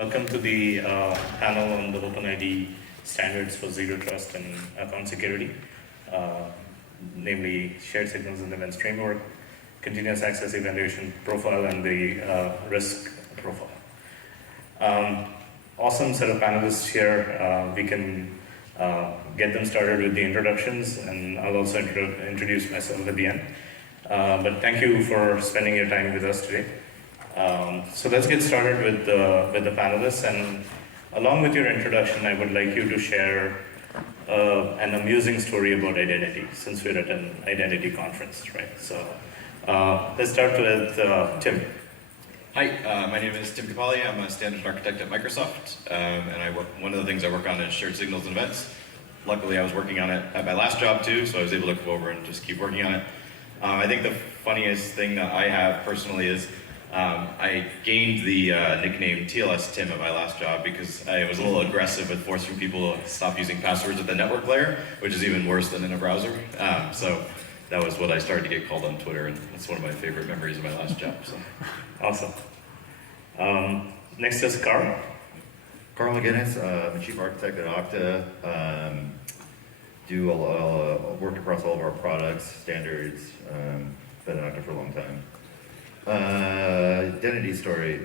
Welcome to the panel on the OpenID standards for zero trust and account security, namely shared signals and events framework, continuous access evaluation profile, and the RISC profile. Awesome set of panelists here. We can get them started with the introductions, and I'll also introduce myself at the end. But thank you for spending your time with us today. So let's get started with the panelists, and along with your introduction, I would like you to share an amusing story about identity, since we're at an identity conference, right? So let's start with Tim. Hi, my name is Tim Capali. I'm a standards architect at Microsoft, and one of the things I work on is shared signals and events. Luckily, I was working on it at my last job too, so I was able to come over and just keep working on it. I think the funniest thing that I have personally is I gained the nickname TLS Tim at my last job because I was a little aggressive at forcing people to stop using passwords at the network layer, which is even worse than in a browser. So that was what I started to get called on Twitter, and it's one of my favorite memories of my last job. So. Awesome. Next is Carl. Carl McGinnis, I'm the chief architect at Okta. Do work across all of our products, standards. Been at Okta for a long time. Identity story.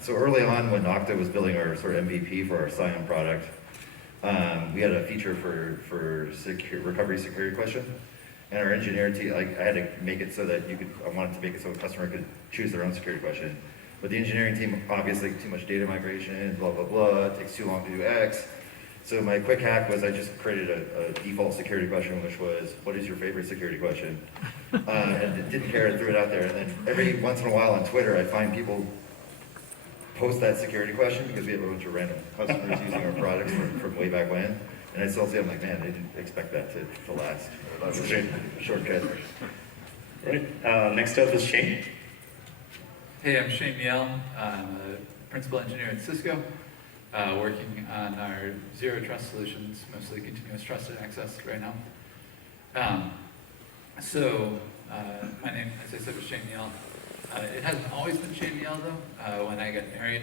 So early on, when Okta was building our sort of MVP for our Scion product, we had a feature for recovery security question. And our engineer team, I had to make it so that I wanted to make it so a customer could choose their own security question. But the engineering team, obviously, too much data migration, blah, blah, blah, it takes too long to do X. So my quick hack was I just created a default security question, which was, what is your favorite security question? And didn't care and threw it out there. And then every once in a while on Twitter, I find people post that security question because we have a bunch of random customers using our products from way back when. And I still see, I'm like, man, I didn't expect that to last. That was a shortcut. Right. Next up is Shane. Hey, I'm Shane Miel. I'm a principal engineer at Cisco, working on our zero trust solutions, mostly continuous trusted access right now. My name, as I said, was Shane Miel. It hasn't always been Shane Miel, though. When I got married,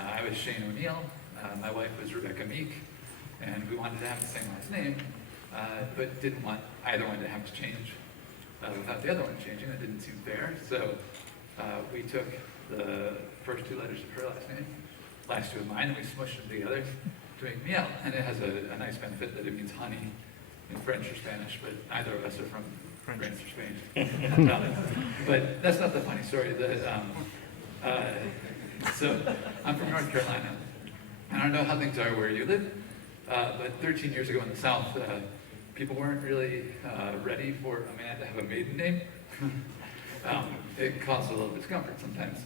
I was Shane O'Neill. My wife was Rebecca Meek. And we wanted to have the same last name, but didn't want either one to have to change without the other one changing. That didn't seem fair. So we took the first two letters of her last name, last two of mine, and we smushed them together to make Miel. And it has a nice benefit that it means honey in French or Spanish, but neither of us are from France or Spain. But that's not the funny story. So I'm from North Carolina. I don't know how things are where you live. But 13 years ago in the South, people weren't really ready for a man to have a maiden name. It caused a little discomfort sometimes.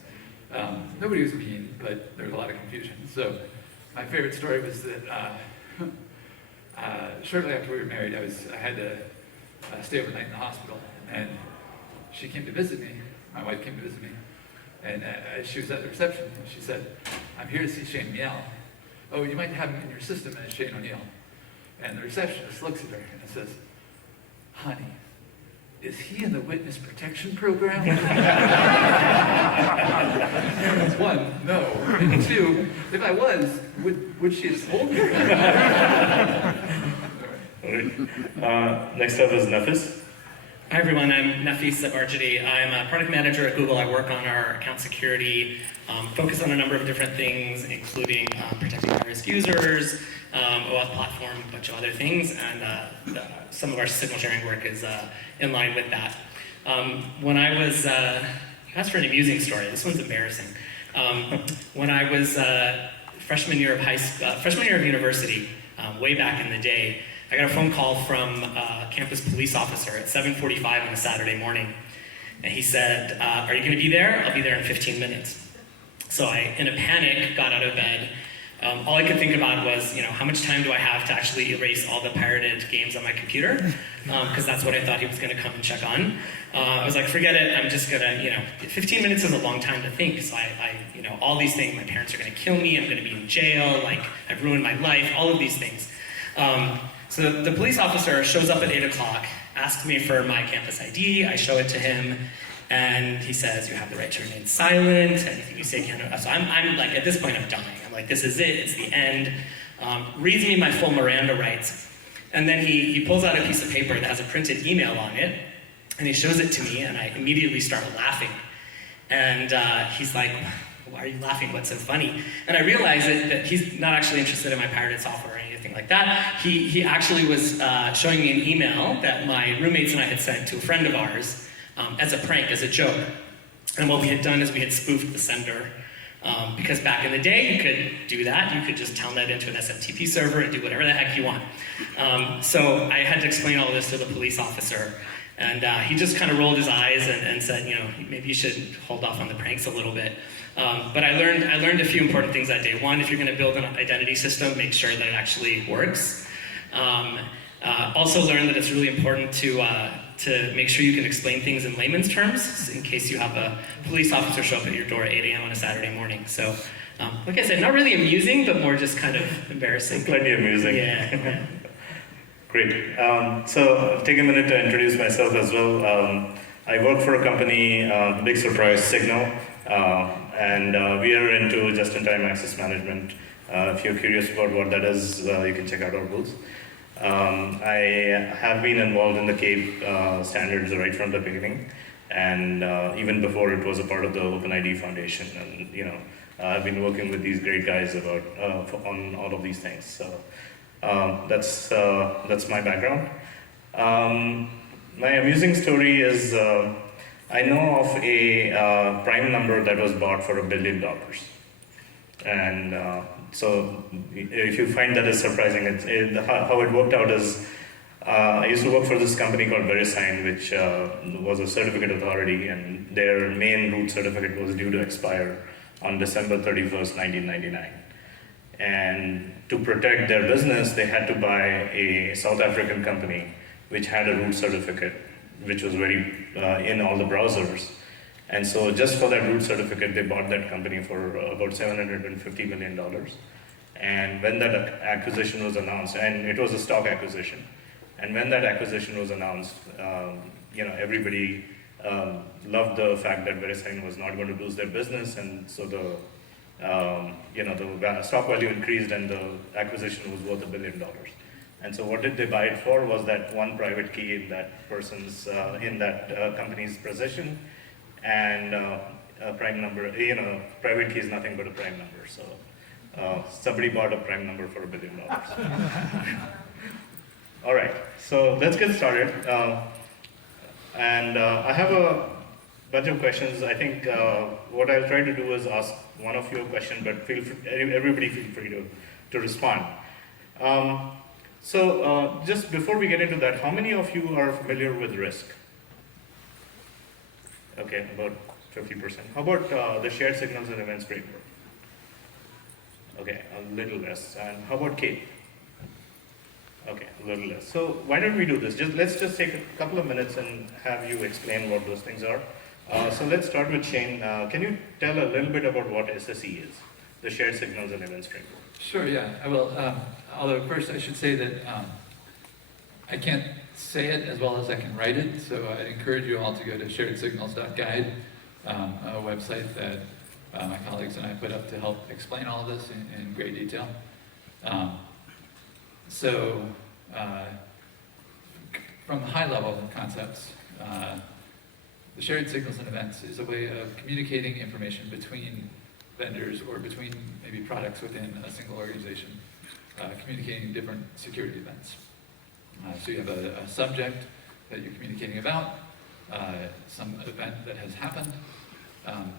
Nobody was mean, but there was a lot of confusion. So my favorite story was that shortly after we were married, I had to stay overnight in the hospital, and she came to visit me. My wife came to visit me, and she was at the reception, and she said, "I'm here to see Shane Miel. Oh, you might have him in your system as Shane O'Neill." And the receptionist looks at her and says, "Honey, is he in the witness protection program?" One, no. And two, if I was, would she have told me? Next up is Nafis. Hi everyone, I'm Nafis Zabarjadi. I'm a product manager at Google. I work on our account security, focus on a number of different things, including protecting high-risk users, OAuth platform, a bunch of other things, and some of our signal sharing work is in line with that. When I was, that's for an amusing story, this one's embarrassing. When I was freshman year of university, way back in the day, I got a phone call from a campus police officer at 7:45 on a Saturday morning. And he said, "Are you going to be there? I'll be there in 15 minutes. So I, in a panic, got out of bed. All I could think about was, how much time do I have to actually erase all the pirated games on my computer? Because that's what I thought he was going to come and check on. I was like, forget it. I'm just going to, 15 minutes is a long time to think. So all these things, my parents are going to kill me. I'm going to be in jail. I've ruined my life. All of these things. So the police officer shows up at 8 o'clock, asks me for my campus ID. I show it to him. And he says, you have the right to remain silent, anything you say can... So I'm like, at this point, I'm dying. I'm like, this is it, it's the end. Reads me my full Miranda rights. And then he pulls out a piece of paper that has a printed email on it, and he shows it to me, and I immediately start laughing. And he's like, why are you laughing? What's so funny? And I realize that he's not actually interested in my pirated software or anything like that. He actually was showing me an email that my roommates and I had sent to a friend of ours as a prank, as a joke. And what we had done is we had spoofed the sender. Because back in the day, you could do that. You could just telnet into an SMTP server and do whatever the heck you want. So I had to explain all this to the police officer. And he just kind of rolled his eyes and said, you know, maybe you should hold off on the pranks a little bit. But I learned a few important things that day. One, if you're going to build an identity system, make sure that it actually works. Also learned that it's really important to make sure you can explain things in layman's terms in case you have a police officer show up at your door at 8 a.m. on a Saturday morning. So, like I said, not really amusing, but more just kind of embarrassing. Plenty amusing. Yeah. Great. So I'll take a minute to introduce myself as well. I work for a company, big surprise, Signal, and we are into just-in-time access management. If you're curious about what that is, you can check out our booth. I have been involved in the CAEP standards right from the beginning, and even before it was a part of the OpenID Foundation. And you know, I've been working with these great guys about on all of these things. So that's my background. My amusing story is I know of a prime number that was bought for $1 billion, and so if you find that is surprising, how it worked out is I used to work for this company called VeriSign, which was a certificate authority, and their main root certificate was due to expire on December 31st, 1999. And to protect their business, they had to buy a South African company which had a root certificate, which was very in all the browsers. And so just for that root certificate, they bought that company for about $750 million. And when that acquisition was announced, and it was a stock acquisition, and when that acquisition was announced, you know, everybody loved the fact that VeriSign was not going to lose their business, and so the you know, the stock value increased and the acquisition was worth $1 billion. And so what did they buy it for was that one private key in that person's, in that company's possession, and a prime number, you know, private key is nothing but a prime number. So somebody bought a prime number for $1 billion. All right, so let's get started. I have a bunch of questions. I think what I'll try to do is ask one of you a question, but everybody feel free to respond. So just before we get into that, how many of you are familiar with RISC? Okay, about 50%. How about the shared signals and events framework? Okay, a little less. And how about CAEP? Okay, a little less. So why don't we do this? Let's just take a couple of minutes and have you explain what those things are. So let's start with Shane. Can you tell a little bit about what SSE is, the shared signals and events framework? Sure, yeah, I will. Although first I should say that I can't say it as well as I can write it, so I'd encourage you all to go to sharedsignals.guide, a website that my colleagues and I put up to help explain all of this in great detail. From the high level concepts, the shared signals and events is a way of communicating information between vendors or between maybe products within a single organization, communicating different security events. So you have a subject that you're communicating about, some event that has happened.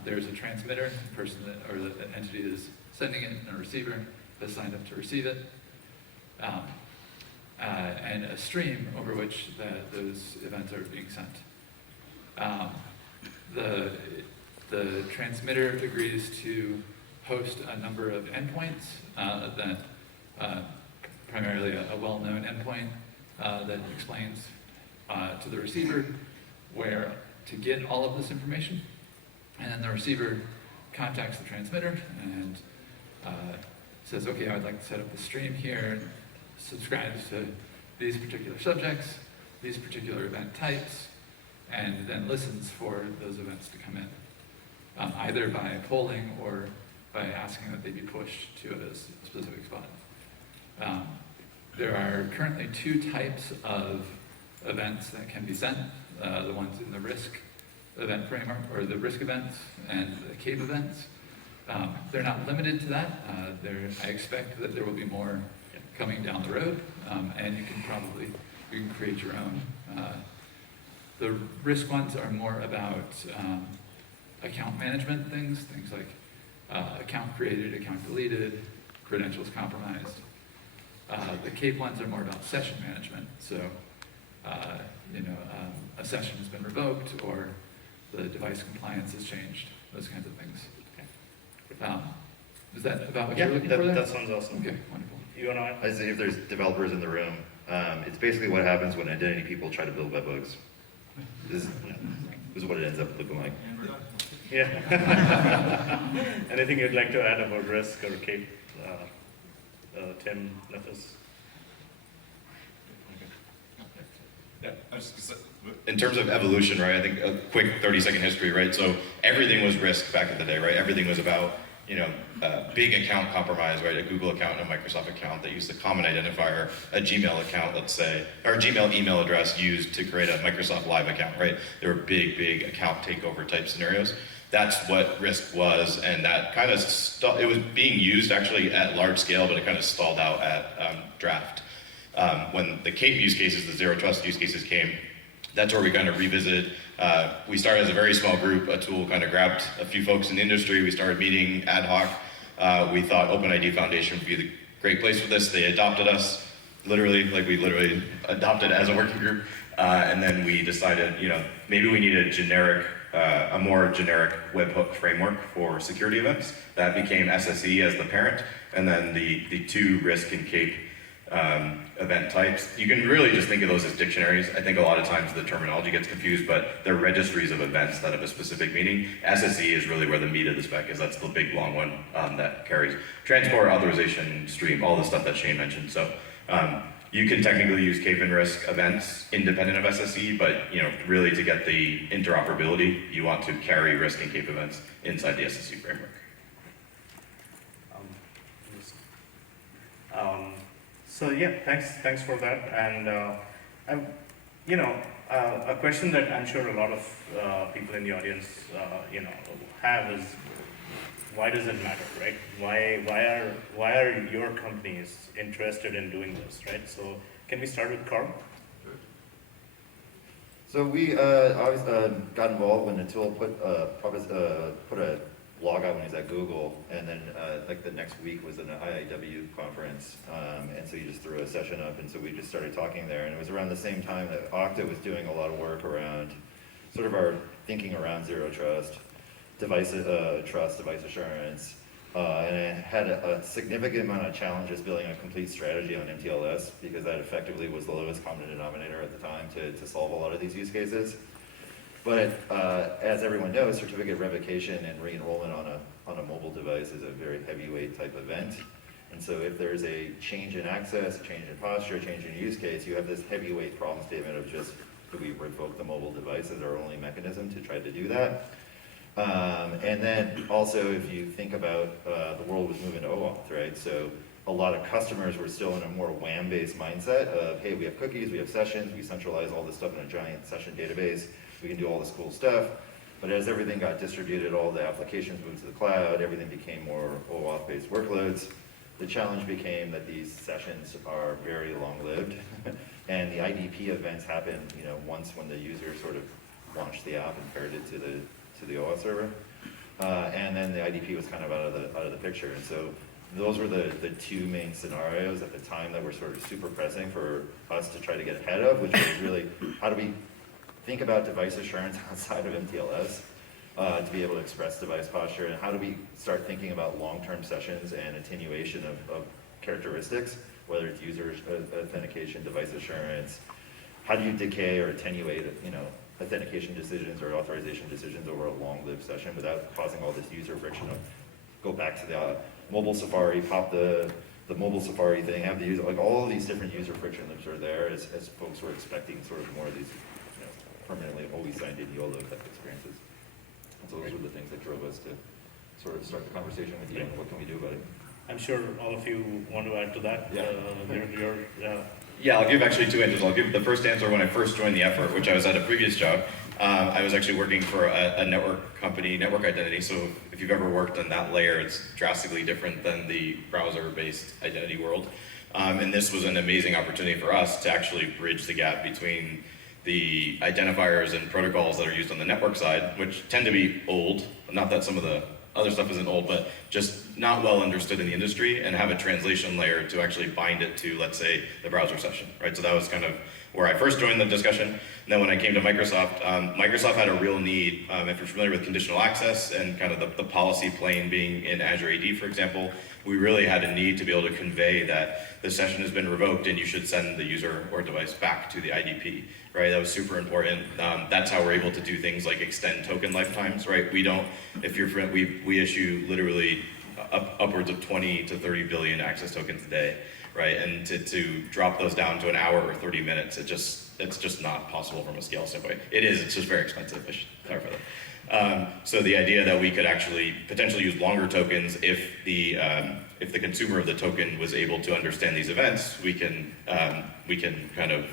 There's a transmitter, the person that, or the entity that is sending it, and a receiver has signed up to receive it, and a stream over which those events are being sent. The transmitter agrees to host a number of endpoints that primarily a well-known endpoint that explains to the receiver where to get all of this information. And then the receiver contacts the transmitter and says, okay, I would like to set up a stream here, subscribes to these particular subjects, these particular event types, and then listens for those events to come in, either by polling or by asking that they be pushed to a specific spot. There are currently 2 types of events that can be sent, the ones in the RISC event framework, or the RISC events and the CAEP events. They're not limited to that. I expect that there will be more coming down the road, and you can create your own. The RISC ones are more about account management things like account created, account deleted, credentials compromised. The CAEP ones are more about session management. So, a session has been revoked or the device compliance has changed, those kinds of things. Is that about what you're looking for there? That sounds awesome. Okay, wonderful. You want to add? I say if there's developers in the room, it's basically what happens when identity people try to build webhooks. This is what it ends up looking like. Yeah. Anything you'd like to add about RISC or CAEP? Tim, Nefis? Yeah, I was just gonna say, in terms of evolution, right? I think a quick 30-second history, right? So everything was RISC back in the day, right? Everything was about, big account compromise, right? A Google account and a Microsoft account that used the common identifier, a Gmail account, let's say, or a Gmail email address used to create a Microsoft Live account, right? There were big account takeover type scenarios. That's what RISC was, and that kind of it was being used actually at large scale, but it kind of stalled out at draft. When the CAEP use cases, the zero trust use cases came, that's where we kind of revisited. We started as a very small group. A tool kind of grabbed a few folks in the industry. We started meeting ad hoc. We thought OpenID Foundation would be the great place for this. They adopted us, we literally adopted as a working group. And then we decided, maybe we need a more generic webhook framework for security events. That became SSE as the parent, and then the 2 RISC and CAEP event types. You can really just think of those as dictionaries. I think a lot of times the terminology gets confused, but they're registries of events that have a specific meaning. SSE is really where the meat of the spec is. That's the big long one that carries transport, authorization, stream, all the stuff that Shane mentioned. So you can technically use CAEP and RISC events independent of SSE, but really to get the interoperability, you want to carry RISC and CAEP events inside the SSE framework. So yeah, thanks for that. And a question that I'm sure a lot of people in the audience, have is, why does it matter, right? Why are your companies interested in doing this, right? So can we start with Carl? So we always got involved when the tool put a blog out when he was at Google, and then the next week was an IIW conference, and so you just threw a session up, and so we just started talking there, and it was around the same time that Okta was doing a lot of work around sort of our thinking around zero trust, device assurance, and it had a significant amount of challenges building a complete strategy on MTLS, because that effectively was the lowest common denominator at the time to solve a lot of these use cases. But as everyone knows, certificate revocation and re-enrollment on a mobile device is a very heavyweight type event. And so if there's a change in access, a change in posture, a change in use case, you have this heavyweight problem statement of just, do we revoke the mobile device as our only mechanism to try to do that? And then also, if you think about the world was moving to OAuth, right? So a lot of customers were still in a more WAM-based mindset of, hey, we have cookies, we have sessions, we centralize all this stuff in a giant session database, we can do all this cool stuff. But as everything got distributed, all the applications moved to the cloud, everything became more OAuth-based workloads. The challenge became that these sessions are very long-lived, and the IDP events happen, once when the user sort of launched the app and paired it to the OAuth server, and then the IDP was kind of out of the picture. And so those were the 2 main scenarios at the time that were sort of super pressing for us to try to get ahead of, which was really, how do we think about device assurance outside of MTLS to be able to express device posture, and how do we start thinking about long-term sessions and attenuation of characteristics, whether it's user authentication, device assurance, how do you decay or attenuate, authentication decisions or authorization decisions over a long-lived session without causing all this user friction of, go back to the mobile Safari, pop the mobile Safari thing, have the user, all of these different user friction loops are there as folks were expecting sort of more of these permanently always signed in YOLO type experiences. And so those were the things that drove us to sort of start the conversation with you and what can we do about it. I'm sure all of you want to add to that. Yeah. Yeah, I'll give actually two answers. I'll give the first answer when I first joined the effort, which I was at a previous job. I was actually working for a network company, network identity. So if you've ever worked on that layer, it's drastically different than the browser-based identity world. And this was an amazing opportunity for us to actually bridge the gap between the identifiers and protocols that are used on the network side, which tend to be old. Not that some of the other stuff isn't old, but just not well understood in the industry, and have a translation layer to actually bind it to, let's say, the browser session, right? So that was kind of where I first joined the discussion. And then when I came to Microsoft, Microsoft had a real need, if you're familiar with conditional access and kind of the policy plane being in Azure AD, for example, we really had a need to be able to convey that the session has been revoked and you should send the user or device back to the IDP, right? That was super important. That's how we're able to do things like extend token lifetimes, right? We don't, if you're, we issue literally upwards of 20 to 30 billion access tokens a day, right? And to drop those down to an hour or 30 minutes, it's just not possible from a scale standpoint. It is, it's just very expensive, I should clarify that. So the idea that we could actually potentially use longer tokens if the consumer of the token was able to understand these events, we can kind of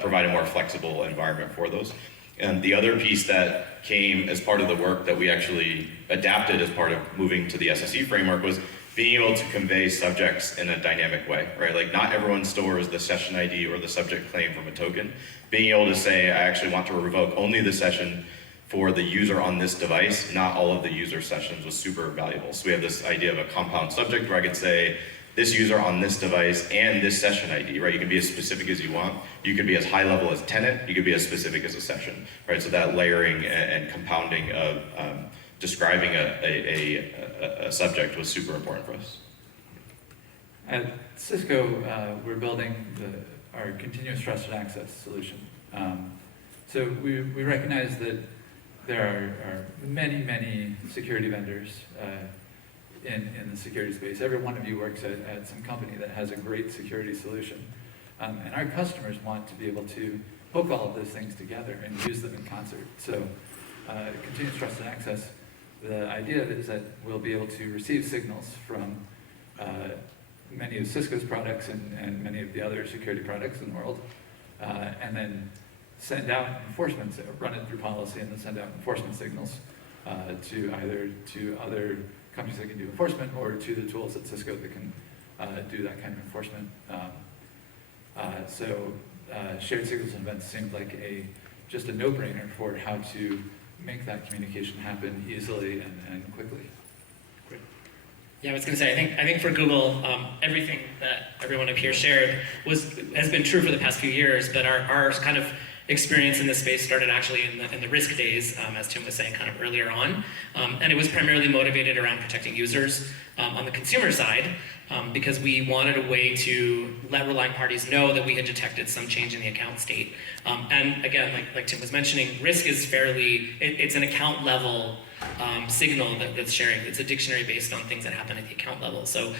provide a more flexible environment for those. And the other piece that came as part of the work that we actually adapted as part of moving to the SSE framework was being able to convey subjects in a dynamic way, right? Like not everyone stores the session ID or the subject claim from a token. Being able to say, I actually want to revoke only the session for the user on this device, not all of the user sessions, was super valuable. So we have this idea of a compound subject where I could say, this user on this device and this session ID, right? You can be as specific as you want. You could be as high level as tenant. You could be as specific as a session, right? So that layering and compounding of describing a subject was super important for us. At Cisco, we're building our continuous trusted access solution. So we recognize that there are many security vendors in the security space. Every one of you works at some company that has a great security solution. And our customers want to be able to hook all of those things together and use them in concert. So continuous trusted access, the idea is that we'll be able to receive signals from many of Cisco's products and many of the other security products in the world, and then send out enforcement, run it through policy, and then send out enforcement signals to either to other companies that can do enforcement or to the tools at Cisco that can do that kind of enforcement. So shared signals and events seemed like just a no-brainer for how to make that communication happen easily and quickly. Great. Yeah, I was going to say, I think for Google, everything that everyone up here shared has been true for the past few years, but our kind of experience in this space started actually in the RISC days, as Tim was saying kind of earlier on. And it was primarily motivated around protecting users on the consumer side, because we wanted a way to let relying parties know that we had detected some change in the account state. And again, like Tim was mentioning, RISC is it's an account level signal that's sharing. It's a dictionary based on things that happen at the account level. So,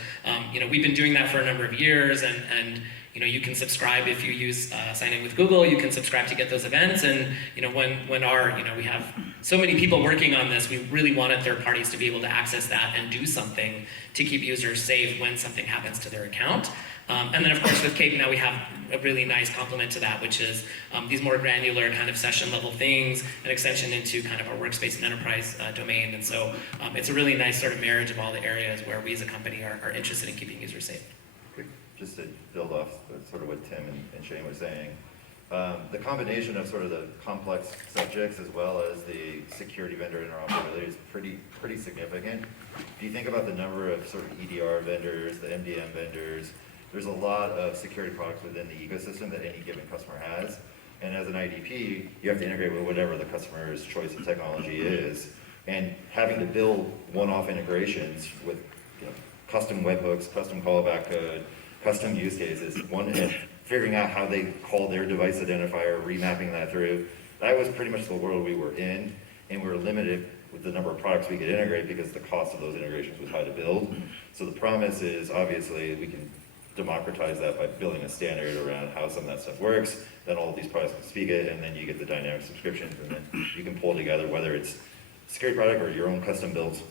we've been doing that for a number of years, and you can subscribe if you use sign in with Google. You can subscribe to get those events, and when we have so many people working on this, we really wanted third parties to be able to access that and do something to keep users safe when something happens to their account. And then of course with CAEP now we have a really nice complement to that, which is these more granular kind of session level things, an extension into kind of our workspace and enterprise domain. And so it's a really nice sort of marriage of all the areas where we as a company are interested in keeping users safe. Just to build off sort of what Tim and Shane were saying, the combination of sort of the complex subjects as well as the security vendor interoperability is pretty significant. If you think about the number of sort of EDR vendors, the MDM vendors, there's a lot of security products within the ecosystem that any given customer has. And as an IDP, you have to integrate with whatever the customer's choice of technology is. And having to build one-off integrations with custom webhooks, custom callback code, custom use cases, figuring out how they call their device identifier, remapping that through. That was pretty much the world we were in, and we were limited with the number of products we could integrate because the cost of those integrations was high to build. So the promise is, obviously, we can democratize that by building a standard around how some of that stuff works. Then all of these products can speak it, and then you get the dynamic subscriptions, and then you can pull together whether it's a security product or your own custom built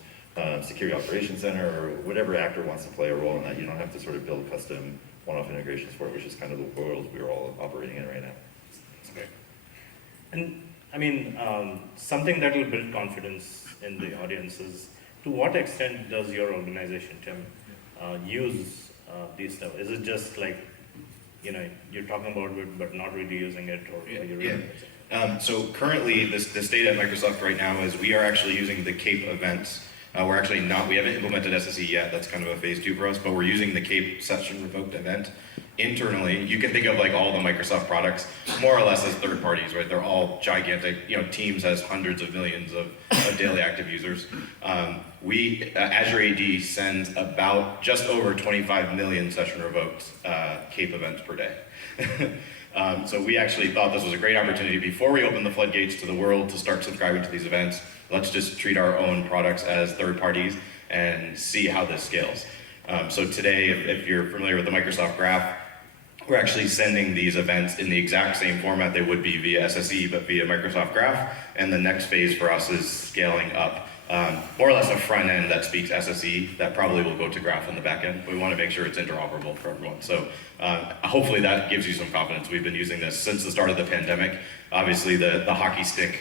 security operations center, or whatever actor wants to play a role in that. You don't have to sort of build custom one-off integrations for it, which is kind of the world we're all operating in right now. That's great. And I mean, something that will build confidence in the audience is, to what extent does your organization, Tim, use these stuff? Is it just like, you're talking about it but not really using it, or you're So currently, the state at Microsoft right now is we are actually using the CAEP events. We're actually not, we haven't implemented SSE yet, that's kind of a phase 2 for us, but we're using the CAEP session revoked event internally. You can think of like all the Microsoft products more or less as third parties, right? They're all gigantic, Teams has hundreds of millions of daily active users. Azure AD sends about just over 25 million session revoked CAEP events per day. So we actually thought this was a great opportunity before we open the floodgates to the world to start subscribing to these events. Let's just treat our own products as third parties and see how this scales. So today, if you're familiar with the Microsoft Graph, we're actually sending these events in the exact same format they would be via SSE, but via Microsoft Graph. And the next phase for us is scaling up more or less a front end that speaks SSE that probably will go to Graph in the back end. We want to make sure it's interoperable for everyone. So hopefully that gives you some confidence. We've been using this since the start of the pandemic. Obviously the hockey stick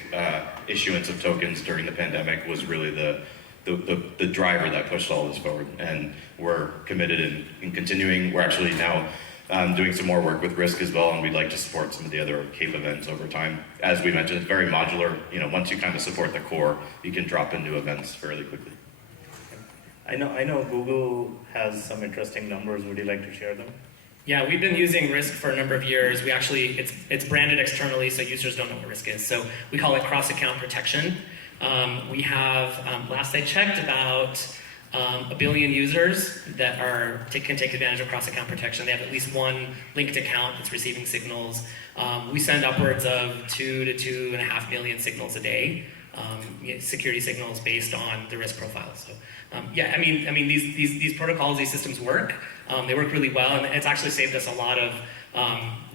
issuance of tokens during the pandemic was really the driver that pushed all this forward. And we're committed in continuing. We're actually now doing some more work with RISC as well, and we'd like to support some of the other CAEP events over time. As we mentioned, it's very modular. Once you kind of support the core, you can drop in new events fairly quickly. I know Google has some interesting numbers. Would you like to share them? Yeah, we've been using RISC for a number of years. We actually, it's branded externally, so users don't know what RISC is. So we call it cross-account protection. We have, last I checked, about 1 billion users that can take advantage of cross-account protection. They have at least one linked account that's receiving signals. We send upwards of 2 to 2.5 million signals a day, security signals based on the risk profile. So yeah, I mean these protocols, these systems work. They work really well, and it's actually saved us a lot of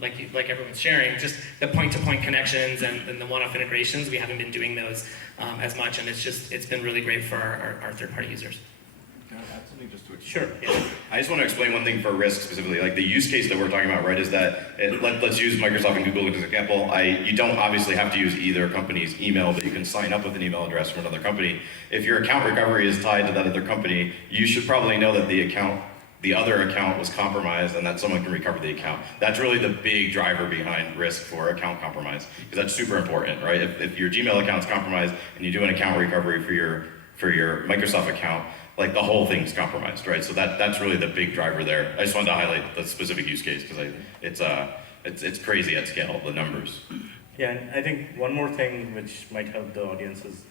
like everyone's sharing, just the point-to-point connections and the one-off integrations. We haven't been doing those as much, and it's been really great for our third-party users. Can I add something just to Sure. Yeah. I just want to explain one thing for RISC specifically. Like the use case that we're talking about, right, is that, let's use Microsoft and Google as an example. You don't obviously have to use either company's email, but you can sign up with an email address from another company. If your account recovery is tied to that other company, you should probably know that the other account was compromised and that someone can recover the account. That's really the big driver behind RISC for account compromise, because that's super important, right? If your Gmail account's compromised and you do an account recovery for your Microsoft account, like the whole thing's compromised, right? So that's really the big driver there. I just wanted to highlight the specific use case because it's crazy at scale, the numbers. Yeah, and I think one more thing which might help the audience is,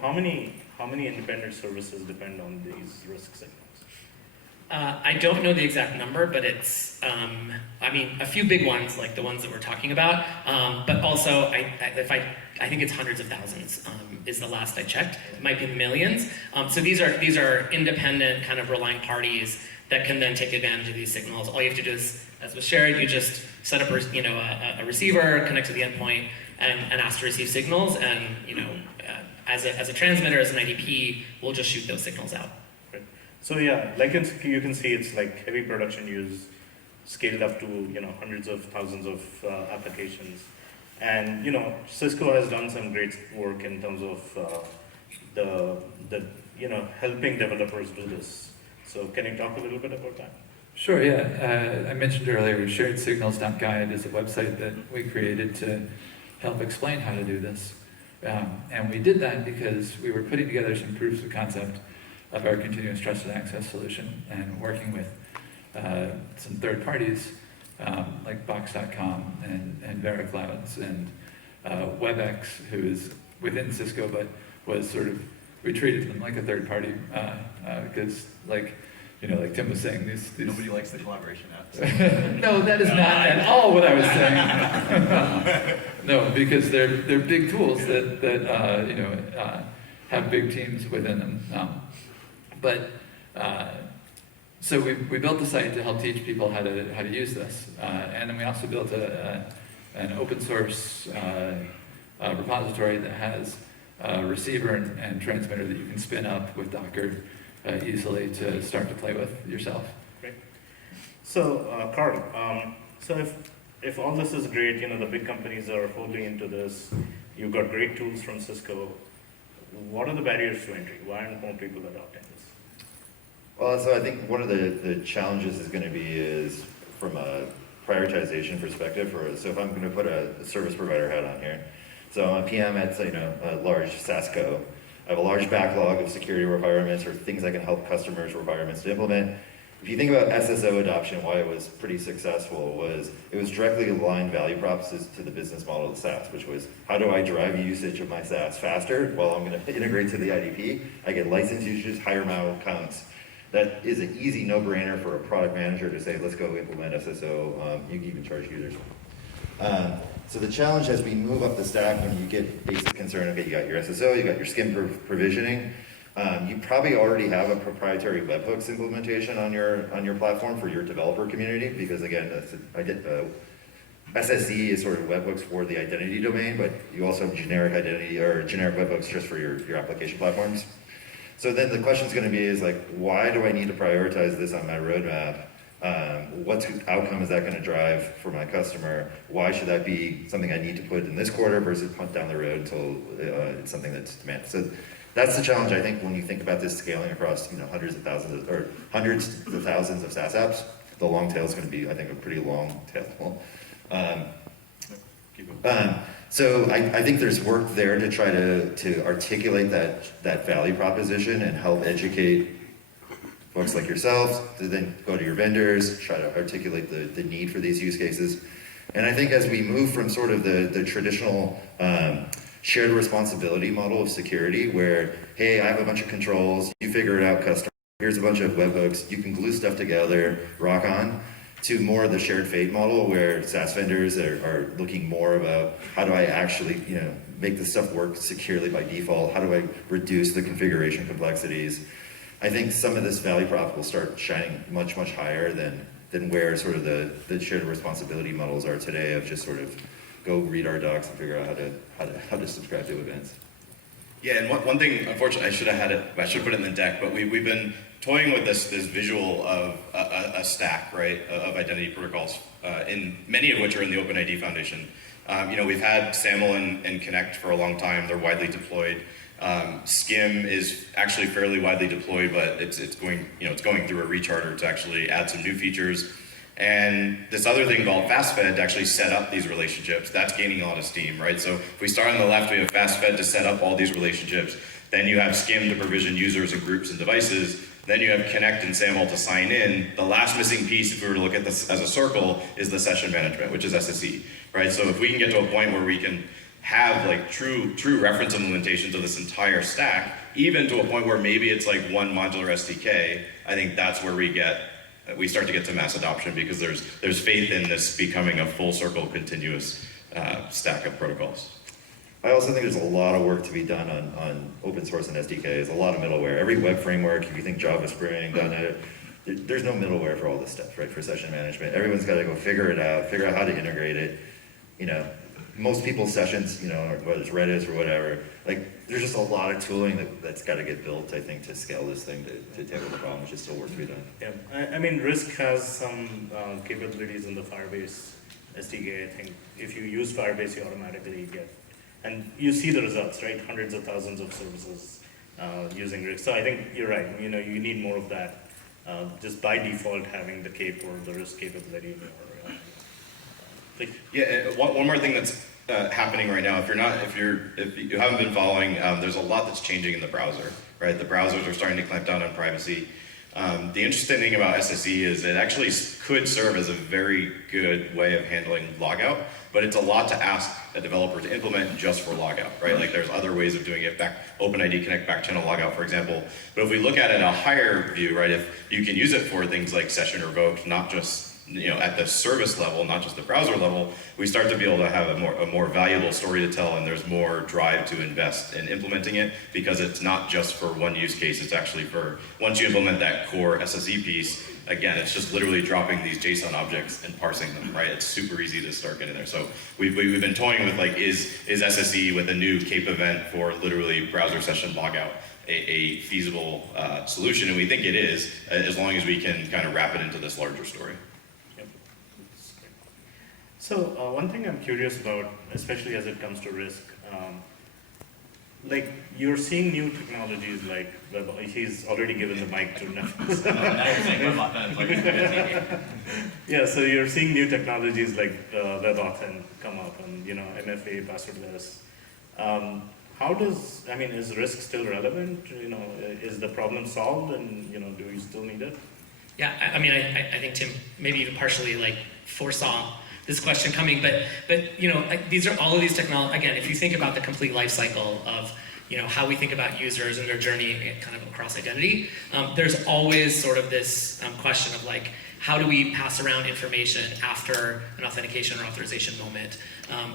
how many independent services depend on these RISC signals? I don't know the exact number, but it's, a few big ones, like the ones that we're talking about, but also I think it's hundreds of thousands, is the last I checked. It might be millions. So these are independent kind of relying parties that can then take advantage of these signals. All you have to do is, as was shared, you just set up a receiver, connect to the endpoint, and ask to receive signals, and as a transmitter, as an IDP, we'll just shoot those signals out. So yeah, like you can see, it's like heavy production use, scaled up to hundreds of thousands of applications, and Cisco has done some great work in terms of the helping developers do this. So can you talk a little bit about that? Sure, yeah. I mentioned earlier, sharedsignals.guide is a website that we created to help explain how to do this. And we did that because we were putting together some proofs of concept of our continuous trusted access solution and working with some third parties like Box.com and VeraClouds and WebEx, who is within Cisco but was sort of, we treated them like a third party because like Tim was saying, these Nobody likes the collaboration apps. No, that is not at all what I was saying. No, because they're big tools that have big teams within them. So we built the site to help teach people how to use this, and then we also built an open source repository that has a receiver and transmitter that you can spin up with Docker easily to start to play with yourself. Great. So, Carl, so if all this is great, you know, the big companies are wholly into this, you've got great tools from Cisco, what are the barriers to entry? Why aren't more people adopting this? Well, so I think one of the challenges is going to be is from a prioritization perspective. So if I'm going to put a service provider hat on here, so I'm a PM at a large SaaS co. I have a large backlog of security requirements or things that can help customers' requirements to implement. If you think about SSO adoption, why it was pretty successful was it was directly aligned value props to the business model of SaaS, which was how do I drive usage of my SaaS faster? Well, I'm going to integrate to the IDP. I get license usage, higher mile counts. That is an easy no-brainer for a product manager to say, let's go implement SSO. You can even charge users. So the challenge as we move up the stack, when you get basic concern, okay, you got your SSO, you got your SCIM provisioning, you probably already have a proprietary webhooks implementation on your platform for your developer community, because again, SSE is sort of webhooks for the identity domain, but you also have generic identity or generic webhooks just for your application platforms. So then the question is going to be is like, why do I need to prioritize this on my roadmap? What outcome is that going to drive for my customer? Why should that be something I need to put in this quarter versus punt down the road until it's something that's demanded? So that's the challenge, I think, when you think about this scaling across hundreds of thousands of SaaS apps. The long tail is going to be, I think, a pretty long tail. So I think there's work there to try to articulate that value proposition and help educate folks like yourselves to then go to your vendors, try to articulate the need for these use cases. And I think as we move from sort of the traditional shared responsibility model of security where, hey, I have a bunch of controls, you figure it out, customer, here's a bunch of webhooks, you can glue stuff together, rock on, to more of the shared fate model where SaaS vendors are looking more about how do I actually make this stuff work securely by default, how do I reduce the configuration complexities. I think some of this value prop will start shining much, much higher than where sort of the shared responsibility models are today of just sort of go read our docs and figure out how to subscribe to events. Yeah, and one thing, unfortunately, I should have put it in the deck, but we've been toying with this visual of a stack, right, of identity protocols, in many of which are in the OpenID Foundation. We've had SAML and Connect for a long time. They're widely deployed. SCIM is actually fairly widely deployed, but it's going through a recharter to actually add some new features. And this other thing called FastFed to actually set up these relationships, that's gaining a lot of steam, right? So if we start on the left, we have FastFed to set up all these relationships. Then you have SCIM to provision users and groups and devices. Then you have Connect and SAML to sign in. The last missing piece, if we were to look at this as a circle, is the session management, which is SSE, right? So if we can get to a point where we can have like true reference implementations of this entire stack, even to a point where maybe it's like one modular SDK, I think that's where we start to get to mass adoption because there's faith in this becoming a full circle continuous stack of protocols. I also think there's a lot of work to be done on open source and SDKs, a lot of middleware. Every web framework, if you think Java Spring, .NET, there's no middleware for all this stuff, right, for session management. Everyone's got to go figure out how to integrate it. Most people's sessions, whether it's Redis or whatever, like there's just a lot of tooling that's got to get built, I think, to scale this thing to tackle the problem, which is still work to be done. Yeah, I mean, RISC has some capabilities in the Firebase SDK. I think if you use Firebase, you automatically get, and you see the results, right? Hundreds of thousands of services using RISC. So I think you're right. You need more of that. Just by default, having the CAEP or the RISC capability. Yeah, one more thing that's happening right now. If you haven't been following, there's a lot that's changing in the browser, right? The browsers are starting to clamp down on privacy. The interesting thing about SSE is it actually could serve as a very good way of handling logout, but it's a lot to ask a developer to implement just for logout, right? Like there's other ways of doing it, OpenID Connect backchannel logout, for example. But if we look at it in a higher view, right, if you can use it for things like session revoke, not just at the service level, not just the browser level, we start to be able to have a more valuable story to tell, and there's more drive to invest in implementing it, because it's not just for one use case, it's actually for, once you implement that core SSE piece, again, it's just literally dropping these JSON objects and parsing them, right? It's super easy to start getting there. So we've been toying with like, is SSE with a new CAEP event for literally browser session logout a feasible solution? And we think it is, as long as we can kind of wrap it into this larger story. Yep. So one thing I'm curious about, especially as it comes to RISC, like you're seeing new technologies like web. He's already given the mic to Nafis. Yeah, so you're seeing new technologies like WebAuthn come up, and MFA, passwordless. How does, is RISC still relevant? Is the problem solved, and do you still need it? Yeah, I think Tim maybe even partially like foresaw this question coming, but these are all of these technologies. Again, if you think about the complete life cycle of how we think about users and their journey kind of across identity, there's always sort of this question of like, how do we pass around information after an authentication or authorization moment?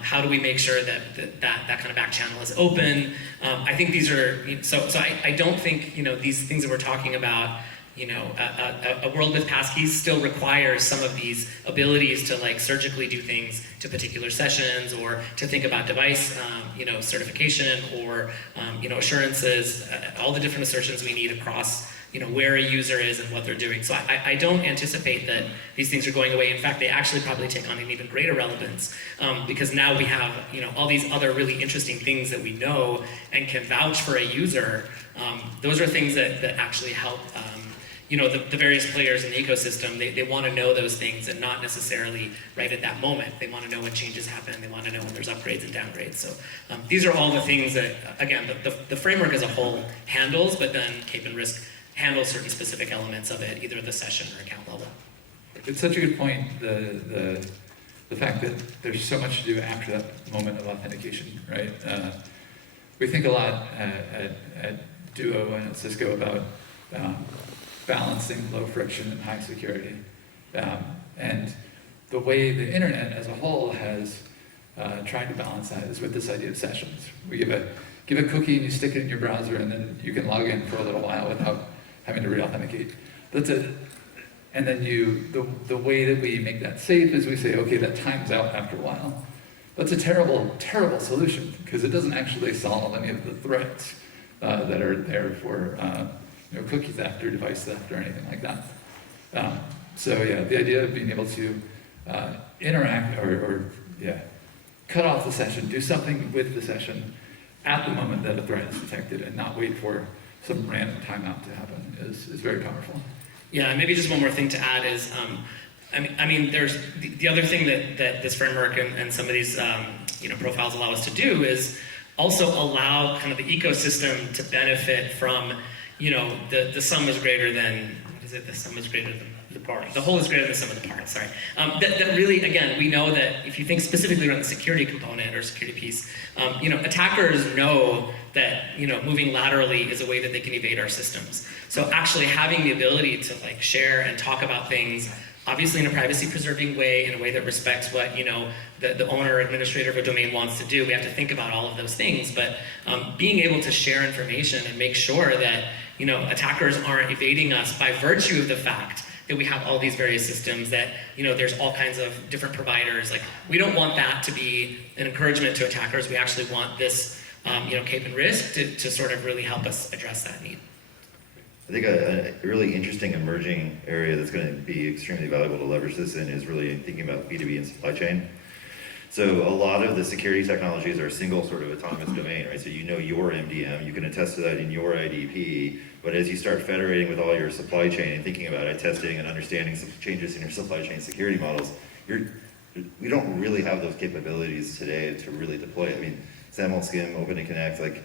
How do we make sure that kind of back channel is open? I think these are, so I don't think these things that we're talking about, a world with passkeys still requires some of these abilities to like surgically do things to particular sessions, or to think about device, certification, or assurances, all the different assertions we need across where a user is and what they're doing. So I don't anticipate that these things are going away. In fact, they actually probably take on an even greater relevance, because now we have all these other really interesting things that we know and can vouch for a user. Those are things that actually help the various players in the ecosystem. They want to know those things, and not necessarily right at that moment. They want to know when changes happen. They want to know when there's upgrades and downgrades. So these are all the things that, again, the framework as a whole handles, but then CAEP and RISC handle certain specific elements of it, either at the session or account level. It's such a good point, the fact that there's so much to do after that moment of authentication, right? We think a lot at Duo and at Cisco about balancing low friction and high security. And the way the internet as a whole has tried to balance that is with this idea of sessions. We give a cookie and you stick it in your browser, and then you can log in for a little while without having to re-authenticate. That's it. And then the way that we make that safe is we say, okay, that times out after a while. That's a terrible, terrible solution, because it doesn't actually solve any of the threats that are there for cookie theft or device theft or anything like that. So yeah, the idea of being able to interact or cut off the session, do something with the session at the moment that a threat is detected, and not wait for some random timeout to happen is very powerful. Yeah, and maybe just one more thing to add is, there's the other thing that this framework and some of these profiles allow us to do is also allow kind of the ecosystem to benefit from the sum is greater than, what is it? The sum is greater than the parts. The whole is greater than the sum of the parts, sorry. That really, again, we know that if you think specifically around the security component or security piece, attackers know that, moving laterally is a way that they can evade our systems. So actually having the ability to like share and talk about things, obviously in a privacy-preserving way, in a way that respects what, the owner or administrator of a domain wants to do. We have to think about all of those things, but being able to share information and make sure that, attackers aren't evading us by virtue of the fact that we have all these various systems, that there's all kinds of different providers. Like, we don't want that to be an encouragement to attackers. We actually want this, CAEP and RISC to sort of really help us address that need. I think a really interesting emerging area that's going to be extremely valuable to leverage this in is really thinking about B2B and supply chain. So a lot of the security technologies are a single sort of autonomous domain, right? So your MDM, you can attest to that in your IDP, but as you start federating with all your supply chain and thinking about it, testing and understanding some changes in your supply chain security models, we don't really have those capabilities today to really deploy it. SAML, SCIM, OpenID Connect, like,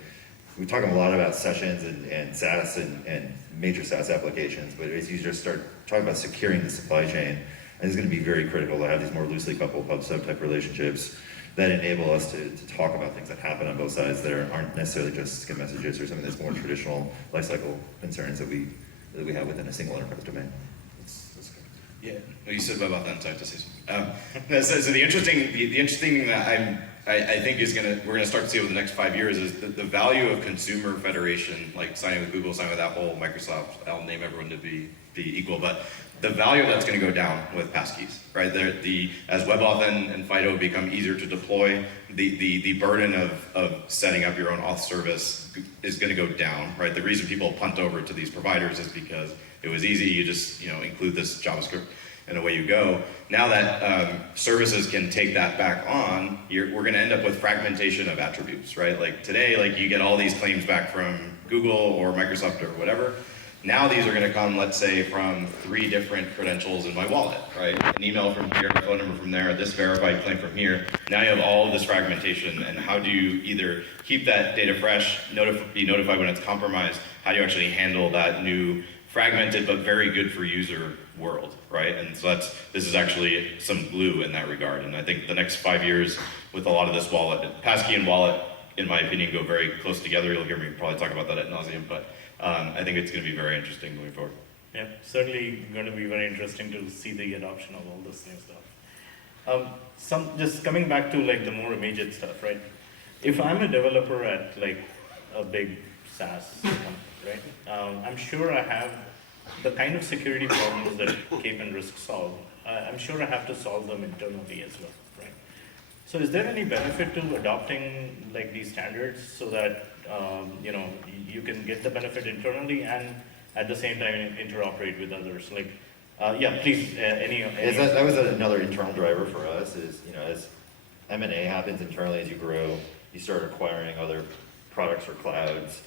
we're talking a lot about sessions and SaaS and major SaaS applications, but as you just start talking about securing the supply chain, and it's going to be very critical to have these more loosely coupled pub-sub type relationships that enable us to talk about things that happen on both sides that aren't necessarily just SCIM messages or something that's more traditional lifecycle concerns that we have within a single enterprise domain. That's good. Yeah, well, you said about that, so I have to say something. So the interesting thing that I think we're gonna start to see over the next 5 years is the value of consumer federation, like signing with Google, signing with Apple, Microsoft. I'll name everyone to be equal, but the value of that's going to go down with passkeys, right? As WebAuthn and FIDO become easier to deploy, the burden of setting up your own auth service is going to go down, right? The reason people punt over to these providers is because it was easy. You just include this JavaScript and away you go. Now that services can take that back on, we're going to end up with fragmentation of attributes, right? Like today, like you get all these claims back from Google or Microsoft or whatever. Now these are going to come, let's say, from 3 different credentials in my wallet, right? An email from here, a phone number from there, this verified claim from here. Now you have all of this fragmentation, and how do you either keep that data fresh, be notified when it's compromised? How do you actually handle that new fragmented but very good for user world, right? And so this is actually some glue in that regard. And I think the next 5 years with a lot of this wallet, passkey and wallet, in my opinion, go very close together. You'll hear me probably talk about that ad nauseum, but I think it's going to be very interesting moving forward. Yeah, certainly going to be very interesting to see the adoption of all this new stuff. Just coming back to like the more immediate stuff, right? If I'm a developer at like a big SaaS company, right? I'm sure I have the kind of security problems that CAEP and RISC solve. I'm sure I have to solve them internally as well, right? So is there any benefit to adopting like these standards so that you can get the benefit internally and at the same time interoperate with others? Like, yeah, please. That was another internal driver for us. Is as M&A happens internally, as you grow, you start acquiring other products or clouds.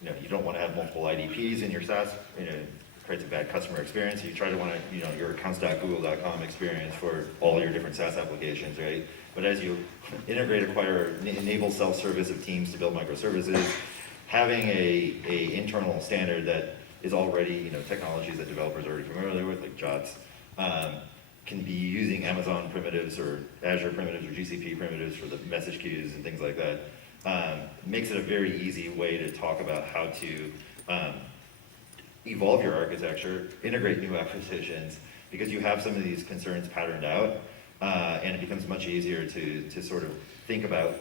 You don't want to have multiple IDPs in your SaaS. It creates a bad customer experience. You try to want to, your accounts.google.com experience for all your different SaaS applications, right? But as you integrate, acquire, enable self-service of teams to build microservices, having a internal standard that is already, technologies that developers are already familiar with, like JOTS, can be using Amazon primitives or Azure primitives or GCP primitives for the message queues and things like that, makes it a very easy way to talk about how to evolve your architecture, integrate new acquisitions, because you have some of these concerns patterned out, and it becomes much easier to sort of think about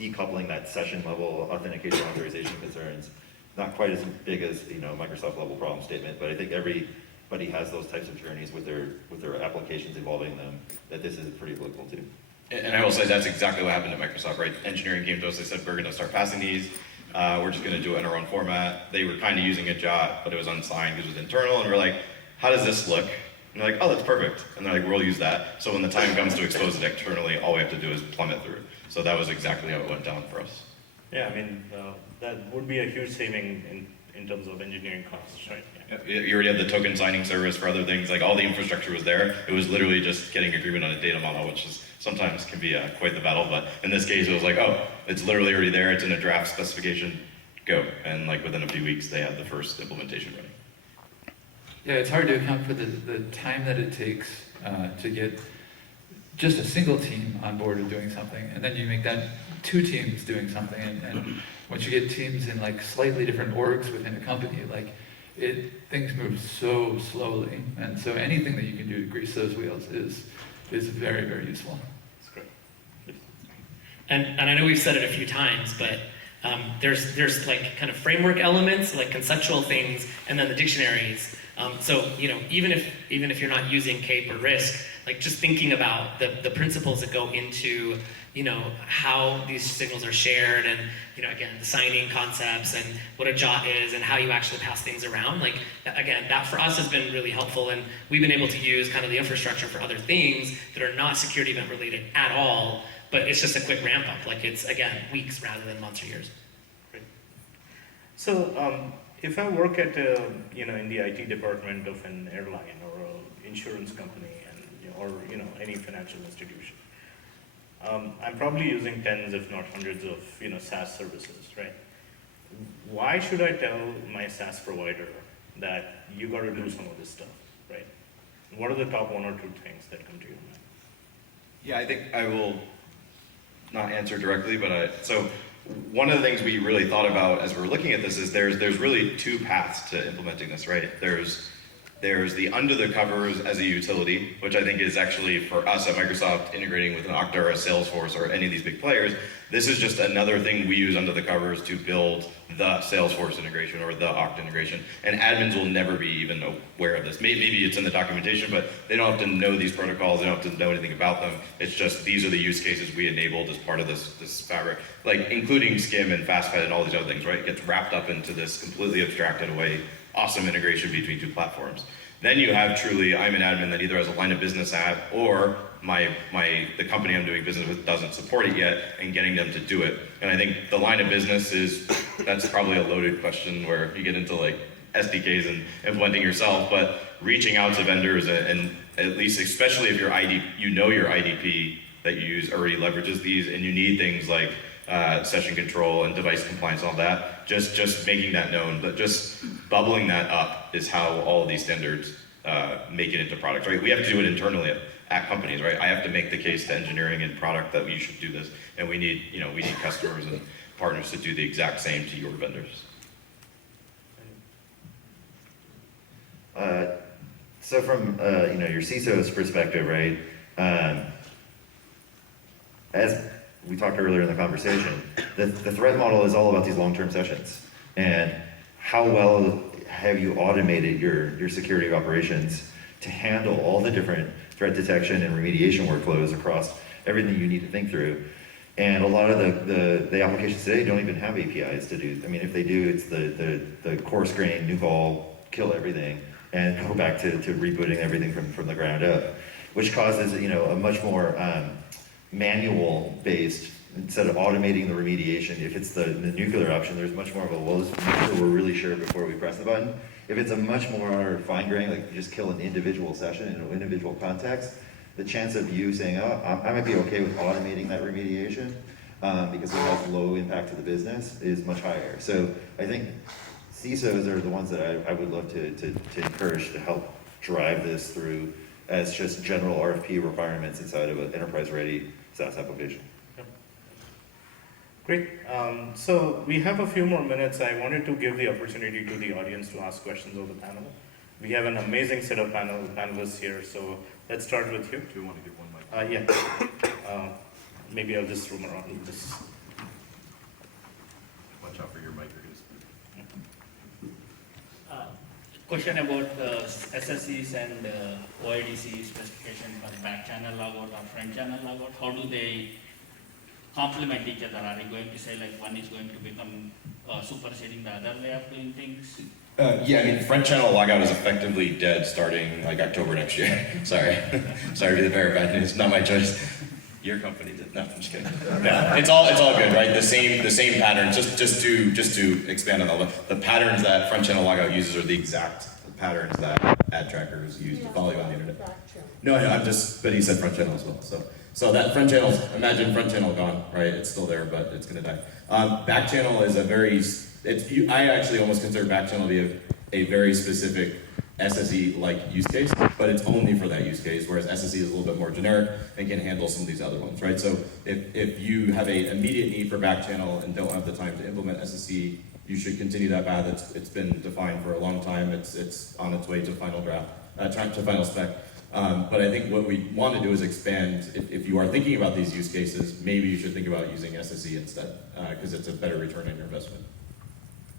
decoupling that session level authentication authorization concerns. Not quite as big as Microsoft level problem statement, but I think everybody has those types of journeys with their applications evolving them, that this is pretty applicable to. And I will say that's exactly what happened at Microsoft, right? Engineering came to us, they said, we're going to start passing these. We're just going to do it in our own format. They were kind of using a JOT, but it was unsigned because it was internal. And we're like, how does this look? And they're like, oh, that's perfect. And they're like, we'll use that. So when the time comes to expose it externally, all we have to do is plummet through. So that was exactly how it went down for us. Yeah, I mean, that would be a huge saving in terms of engineering costs, right? Yeah. You already had the token signing service for other things. Like all the infrastructure was there. It was literally just getting agreement on a data model, which is sometimes can be quite the battle. But in this case, it was like, oh, it's literally already there. It's in a draft specification. Go. And like within a few weeks, they had the first implementation ready. Yeah, it's hard to account for the time that it takes to get just a single team on board of doing something, and then you make that 2 teams doing something, and once you get teams in like slightly different orgs within a company, like things move so slowly, and so anything that you can do to grease those wheels is very, very useful. That's great. And I know we've said it a few times, but there's like kind of framework elements, like conceptual things, and then the dictionaries. So even if you're not using CAEP or RISC, like just thinking about the principles that go into how these signals are shared, and again the signing concepts and what a JOT is and how you actually pass things around. Like again, that for us has been really helpful, and we've been able to use kind of the infrastructure for other things that are not security event related at all. But it's just a quick ramp up. Like it's again weeks rather than months or years. Great. So if I work at in the IT department of an airline or an insurance company or any financial institution, I'm probably using tens, if not hundreds of SaaS services, right? Why should I tell my SaaS provider that you got to do some of this stuff, right? What are the top 1 or 2 things that come to your mind? Yeah, I think I will not answer directly, but so one of the things we really thought about as we're looking at this is there's really 2 paths to implementing this, right? There's There's the under the covers as a utility, which I think is actually for us at Microsoft integrating with an Okta or a Salesforce or any of these big players. This is just another thing we use under the covers to build the Salesforce integration or the Okta integration. And admins will never be even aware of this. Maybe it's in the documentation, but they don't have to know these protocols. They don't have to know anything about them. It's just these are the use cases we enabled as part of this fabric, like including SCIM and FastFed and all these other things, right? It gets wrapped up into this completely abstracted away, awesome integration between two platforms. Then you have truly, I'm an admin that either has a line of business app or the company I'm doing business with doesn't support it yet, and getting them to do it. And I think the line of business that's probably a loaded question where you get into like SDKs and implementing yourself, but reaching out to vendors and at least, especially if your your IDP that you use already leverages these, and you need things like session control and device compliance and all that, just making that known, but just bubbling that up is how all of these standards make it into products, right? We have to do it internally at companies, right? I have to make the case to engineering and product that we should do this, and we need customers and partners to do the exact same to your vendors. So from your CISO's perspective, right? As we talked earlier in the conversation, the threat model is all about these long-term sessions, and how well have you automated your security operations to handle all the different threat detection and remediation workflows across everything you need to think through. And a lot of the applications today don't even have APIs to do. I mean, if they do, it's the coarse grain, nuke all, kill everything, and go back to rebooting everything from the ground up, which causes a much more manual based, instead of automating the remediation. If it's the nuclear option, there's much more of a, well, let's make sure we're really sure before we press the button. If it's a much more fine grain, like you just kill an individual session in an individual context, the chance of you saying, oh, I might be okay with automating that remediation because it has low impact to the business is much higher. So I think CISOs are the ones that I would love to encourage to help drive this through as just general RFP requirements inside of an enterprise-ready SaaS application. Yep. Great. So we have a few more minutes. I wanted to give the opportunity to the audience to ask questions of the panel. We have an amazing set of panelists here, so let's start with you. Do you want to give one mic? Yeah. Maybe I'll just roam around with this. Watch out for your mic. Question about SSEs and OIDC specification for back channel logout or front channel logout. How do they complement each other? Are you going to say like one is going to become superseding the other way of doing things? Yeah, I mean, front channel logout is effectively dead starting like October next year. Sorry to be the bearer of bad news. Not my choice. Your company did. No, I'm just kidding. No, it's all good, right? The same patterns. Just to expand on that, the patterns that front channel logout uses are the exact patterns that ad trackers use to follow you on the internet. No, but he said front channel as well. So that front channel, imagine front channel gone, right? It's still there, but it's going to die. Back channel is I actually almost consider back channel to be a very specific SSE-like use case, but it's only for that use case, whereas SSE is a little bit more generic and can handle some of these other ones, right? So if you have an immediate need for back channel and don't have the time to implement SSE, you should continue that path. It's been defined for a long time. It's on its way to final draft, to final spec. But I think what we want to do is expand. If you are thinking about these use cases, maybe you should think about using SSE instead, because it's a better return on your investment.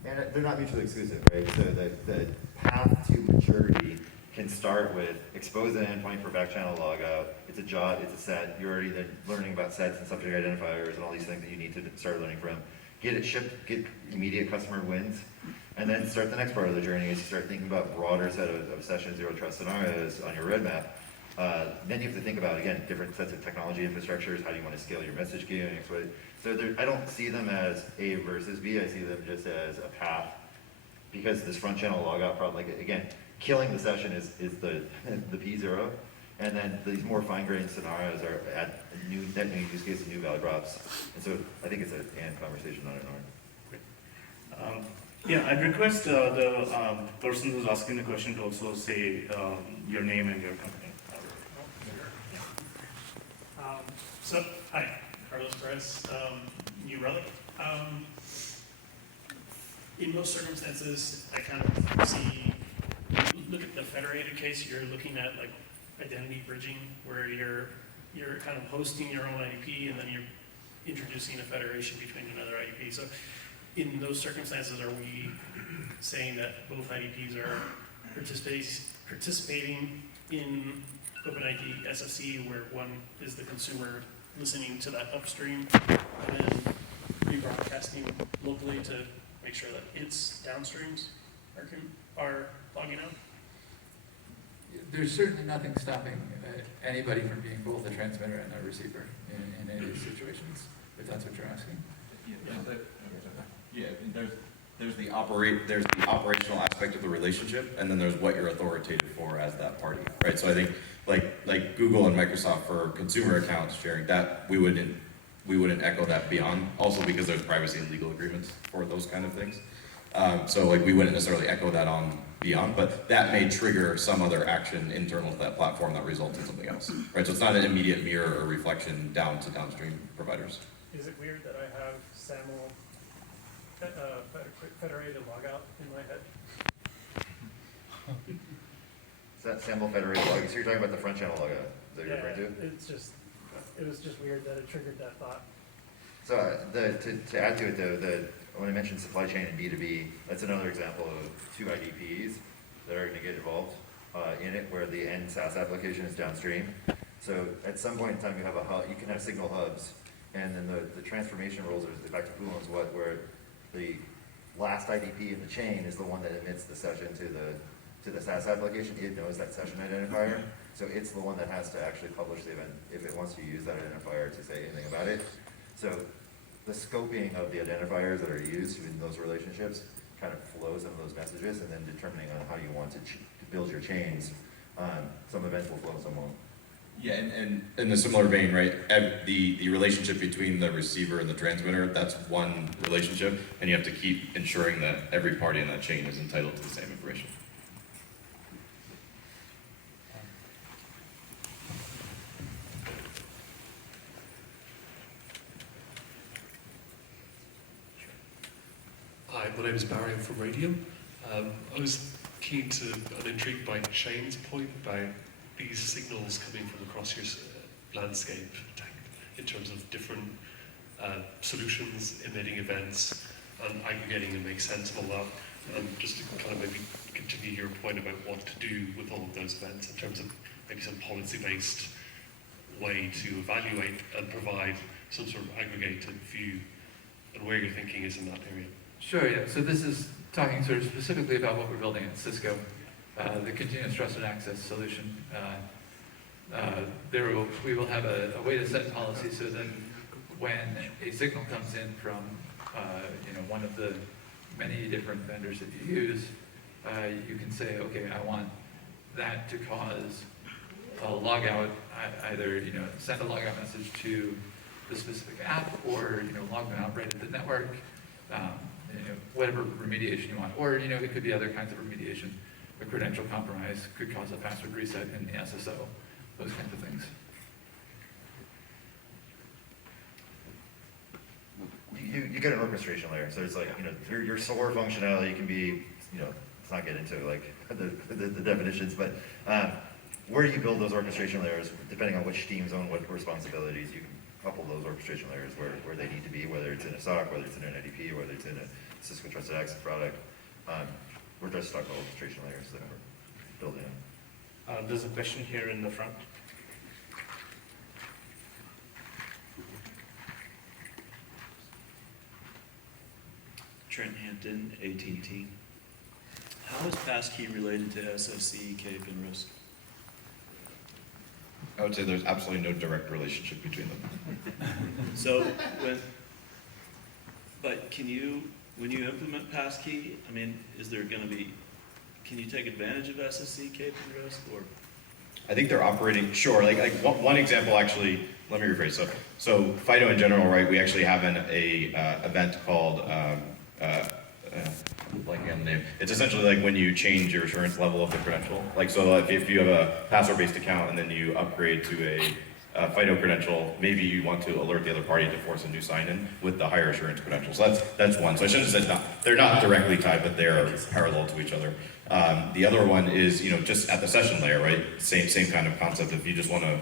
And they're not mutually exclusive, right? So the path to maturity can start with expose an endpoint for back channel logout. It's a job, it's a set. You're already then learning about sets and subject identifiers and all these things that you need to start learning from. Get it shipped, get immediate customer wins, and then start the next part of the journey as you start thinking about broader set of session zero trust scenarios on your roadmap. Then you have to think about, again, different sets of technology infrastructures. How do you want to scale your message queuing? So I don't see them as A versus B. I see them just as a path, because this front channel logout problem, like, again, killing the session is the P0, and then these more fine-grained scenarios are at net new use cases, new value props. And so I think it's an and conversation, not an or. Yeah, I'd request the person who's asking the question to also say your name and your company. Hi, Carlos Perez, New Relic. In most circumstances, I kind of see, look at the federated case you're looking at like identity bridging, where you're kind of hosting your own IDP and then you're introducing a federation between another IDP. So in those circumstances, are we saying that both IDPs are participating in OpenID SSE, where one is the consumer listening to that upstream and then rebroadcasting locally to make sure that its downstreams are logging out? There's certainly nothing stopping anybody from being both a transmitter and a receiver in any of these situations, if that's what you're asking. There's the operational aspect of the relationship, and then there's what you're authoritative for as that party, right? So I think like Google and Microsoft for consumer accounts sharing, that we wouldn't echo that beyond, also because there's privacy and legal agreements for those kind of things. So like we wouldn't necessarily echo that on beyond, but that may trigger some other action internal to that platform that results in something else, right? So it's not an immediate mirror or reflection down to downstream providers. Is it weird that I have SAML federated logout in my head? Is that sample federated log? So you're talking about the front channel logout? Is that what you're referring to? It was just weird that it triggered that thought. So to add to it though, when I mentioned supply chain and B2B, that's another example of two IDPs that are going to get involved in it, where the end SaaS application is downstream. So at some point in time, you have a hub, you can have signal hubs, and then the transformation rules are back to who owns what, where the last IDP in the chain is the one that emits the session to the SaaS application. It knows that session identifier, so it's the one that has to actually publish the event if it wants to use that identifier to say anything about it. So the scoping of the identifiers that are used in those relationships kind of flows into those messages, and then determining on how you want to build your chains. Some events will flow, some won't. Yeah, and in a similar vein, right, the relationship between the receiver and the transmitter, that's one relationship, and you have to keep ensuring that every party in that chain is entitled to the same information. Hi, my name is Barry, I'm from Radium. I was keen to and intrigued by Shane's point about these signals coming from across your landscape in terms of different solutions, emitting events, and aggregating and make sense of all that. And just to kind of maybe continue your point about what to do with all of those events in terms of maybe some policy-based way to evaluate and provide some sort of aggregated view, and where your thinking is in that area. Sure, yeah. So this is talking sort of specifically about what we're building at Cisco, the continuous trusted access solution. We will have a way to set policy so that when a signal comes in from one of the many different vendors that you use, you can say, okay, I want that to cause a logout, either send a logout message to the specific app, or log them out right at the network. Whatever remediation you want, or it could be other kinds of remediation. A credential compromise could cause a password reset in the SSO, those kinds of things. You get an orchestration layer, so it's like your SOAR functionality can be let's not get into like the definitions, but where you build those orchestration layers, depending on which teams own what responsibilities, you can couple those orchestration layers where they need to be, whether it's in a SOC, whether it's in an IDP, whether it's in a Cisco Trusted Access product. We're just talking about orchestration layers that we're building in. There's a question here in the front. Trent Hampton, AT&T. How is passkey related to SSE, CAEP, and RISC? I would say there's absolutely no direct relationship between them. So, when you implement passkey, I mean, is there going to be, can you take advantage of SSE, CAEP, and RISC, or? I think they're operating, sure, like one example actually, let me rephrase. So FIDO in general, right, we actually have an event called, blanking on the name. It's essentially like when you change your assurance level of the credential. Like, so if you have a password-based account and then you upgrade to a FIDO credential, maybe you want to alert the other party to force a new sign-in with the higher assurance credential. So that's one. So I shouldn't have said they're not directly tied, but they're parallel to each other. The other one is, just at the session layer, right? Same kind of concept. If you just want to,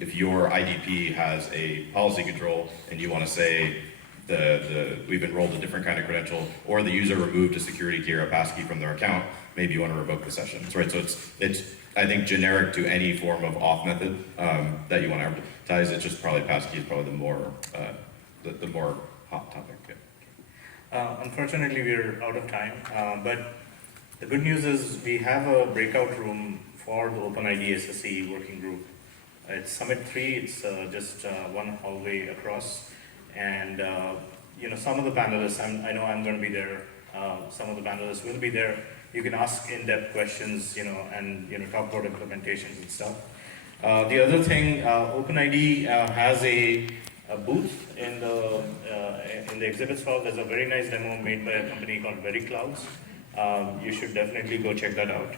if your IDP has a policy control and you want to say we've enrolled a different kind of credential, or the user removed a security key or a passkey from their account, maybe you want to revoke the session. Right? So it's I think generic to any form of auth method that you want to advertise. It's just probably passkey is probably the more hot topic. Yeah. Unfortunately, we're out of time, but the good news is we have a breakout room for the OpenID SSE working group. It's Summit 3, it's just one hallway across, and some of the panelists, I know I'm going to be there, some of the panelists will be there. You can ask in-depth questions, and talk about implementations and stuff. The other thing, OpenID has a booth in the exhibits hall. There's a very nice demo made by a company called VeryClouds. You should definitely go check that out.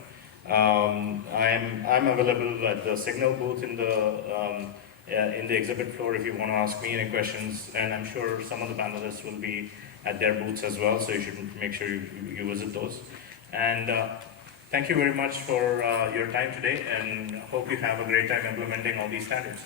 I'm available at the Signal booth in the exhibit floor if you want to ask me any questions, and I'm sure some of the panelists will be at their booths as well, so you should make sure you visit those. And thank you very much for your time today, and hope you have a great time implementing all these standards.